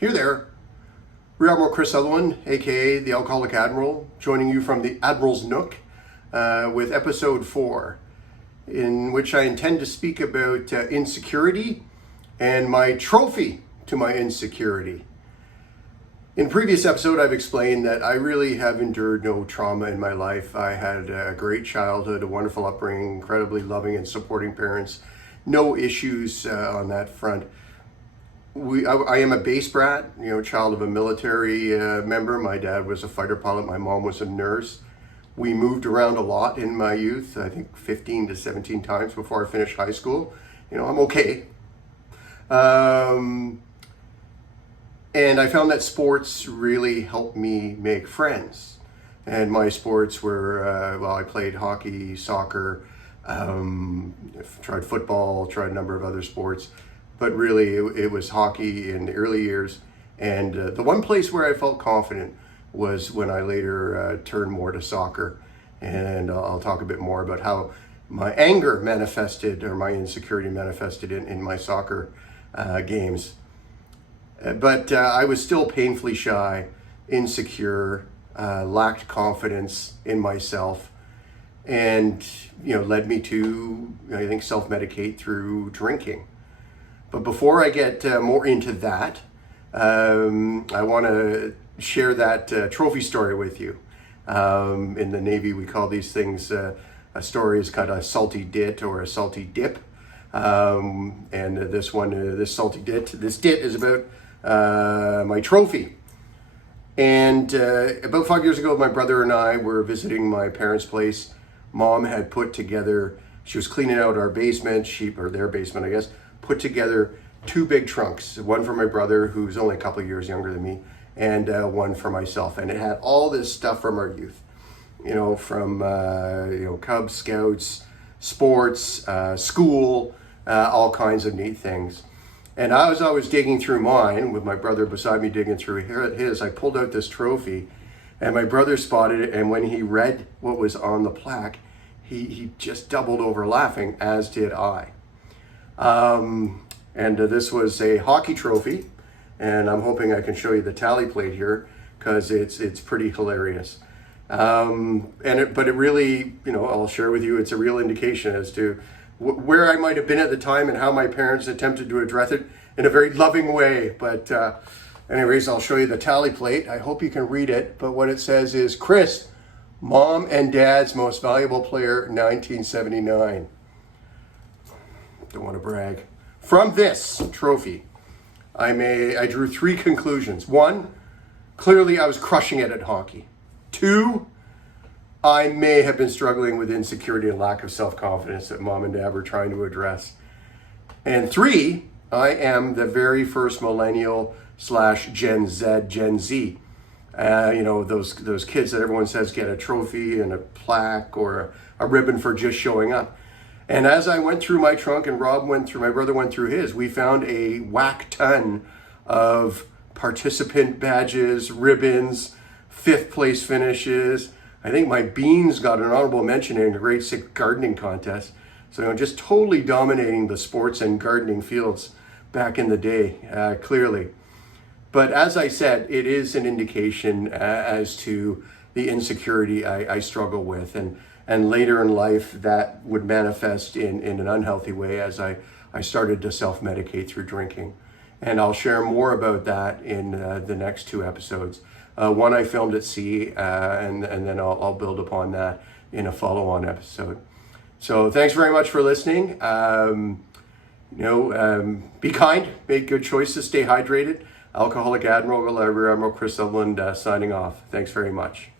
Here there, Rear Admiral Chris Sutherland, aka the Alcoholic Admiral, joining you from the Admiral's Nook with episode 4, in which I intend to speak about insecurity and my trophy to my insecurity. In a previous episode, I've explained that I really have endured no trauma in my life. I had a great childhood, a wonderful upbringing, incredibly loving and supporting parents, no issues on that front. I am a base brat, child of a military member. My dad was a fighter pilot. My mom was a nurse. We moved around a lot in my youth, I think 15 to 17 times before I finished high school. I'm okay. And I found that sports really helped me make friends. And my sports were, I played hockey, soccer, tried football, tried a number of other sports. But really, it was hockey in the early years. And the one place where I felt confident was when I later turned more to soccer. And I'll talk a bit more about how my anger manifested, or my insecurity manifested in my soccer games. But I was still painfully shy, insecure, lacked confidence in myself, and led me to, I think, self-medicate through drinking. But before I get more into that, I want to share that trophy story with you. In the Navy, we call these things, a story is kind of a salty dit or a salty dip. And this dit is about my trophy. And about 5 years ago, my brother and I were visiting my parents' place. Mom had put together, she was cleaning out our basement, or their basement, I guess, put together 2 big trunks, one for my brother, who's only a couple of years younger than me, and one for myself. And it had all this stuff from our youth, from Cub Scouts, sports, school, all kinds of neat things. And as I was digging through mine, with my brother beside me digging through his, I pulled out this trophy, and my brother spotted it, and when he read what was on the plaque, he just doubled over laughing, as did I. And this was a hockey trophy, and I'm hoping I can show you the tally plate here, because it's pretty hilarious. But it really, I'll share with you, it's a real indication as to where I might have been at the time and how my parents attempted to address it in a very loving way. But anyways, I'll show you the tally plate. I hope you can read it, but what it says is, Chris, Mom and Dad's most valuable player, 1979. Don't want to brag. From this trophy, I drew 3 conclusions. 1, clearly I was crushing it at hockey. 2, I may have been struggling with insecurity and lack of self-confidence that Mom and Dad were trying to address. And 3, I am the very first millennial / Gen Z. Those kids that everyone says get a trophy and a plaque or a ribbon for just showing up. And as I went through my trunk and my brother went through his, we found a whack ton of participant badges, ribbons, 5th place finishes. I think my beans got an honorable mention in a grade 6 gardening contest. So just totally dominating the sports and gardening fields back in the day, clearly. But as I said, it is an indication as to the insecurity I struggle with. And later in life, that would manifest in an unhealthy way as I started to self-medicate through drinking. And I'll share more about that in the next 2 episodes. One I filmed at sea, and then I'll build upon that in a follow-on episode. So thanks very much for listening. Be kind, make good choices, stay hydrated. Alcoholic Admiral, Rear Admiral Chris Sutherland signing off. Thanks very much.